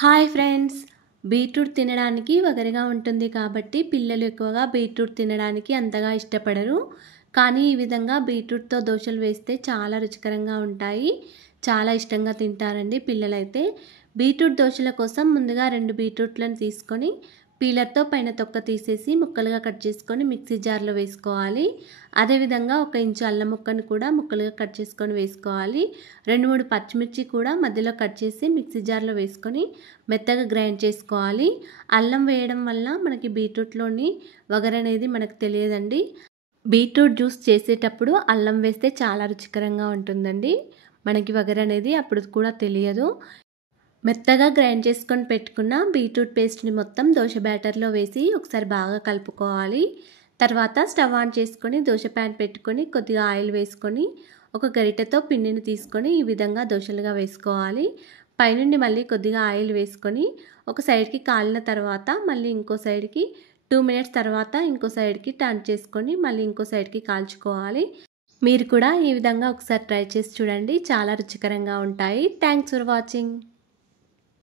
Hi friends, beetroot తినడానికి వగరుగా ఉంటుంది కాబట్టి పిల్లలు ఎక్కువగా బీట్రూట్ తినడానికి అంతగా ఇష్టపడరు. కానీ ఈ విధంగా బీట్రూట్తో దోశలు వేస్తే చాలా రుచికరంగా ఉంటాయి. చాలా ఇష్టంగా తింటారండి పిల్లలైతే. బీట్రూట్ దోశల కోసం ముందుగా 2 బీట్రూట్లను తీసుకొని పీలర్తో పైన తొక్క తీసేసి ముక్కలుగా కట్ చేసుకొని మిక్సీ జార్లో వేసుకోవాలి. అదేవిధంగా 1 ఇంచు అల్లం ముక్కను కూడా ముక్కలుగా కట్ చేసుకొని వేసుకోవాలి. 2-3 పచ్చిమిర్చి కూడా మధ్యలో కట్ చేసి మిక్సీ జార్లో వేసుకొని మెత్తగా గ్రైండ్ చేసుకోవాలి. అల్లం వేయడం వల్ల మనకి బీట్రూట్లోని వగరు అనేది మనకు తెలియదండి. బీట్రూట్ జ్యూస్ చేసేటప్పుడు అల్లం వేస్తే చాలా రుచికరంగా ఉంటుందండి. మనకి వగరు అనేది అప్పుడు కూడా తెలియదు. మెత్తగా గ్రైండ్ చేసుకొని పెట్టుకున్న బీట్రూట్ పేస్ట్ని మొత్తం దోశ బ్యాటర్లో వేసి ఒకసారి బాగా కలుపుకోవాలి. తర్వాత స్టవ్ ఆన్ చేసుకొని దోశ ప్యాన్ పెట్టుకొని కొద్దిగా ఆయిల్ వేసుకొని ఒక గరిటెతో పిండిని తీసుకొని ఈ విధంగా దోశలుగా వేసుకోవాలి. పైనుండి మళ్ళీ కొద్దిగా ఆయిల్ వేసుకొని ఒక సైడ్కి కాలిన తర్వాత మళ్ళీ ఇంకో సైడ్కి 2 మినిట్స్ తర్వాత ఇంకో సైడ్కి టర్న్ చేసుకొని మళ్ళీ ఇంకో సైడ్కి కాల్చుకోవాలి. మీరు కూడా ఈ విధంగా ఒకసారి ట్రై చేసి చూడండి. చాలా రుచికరంగా ఉంటాయి. Thanks for watching.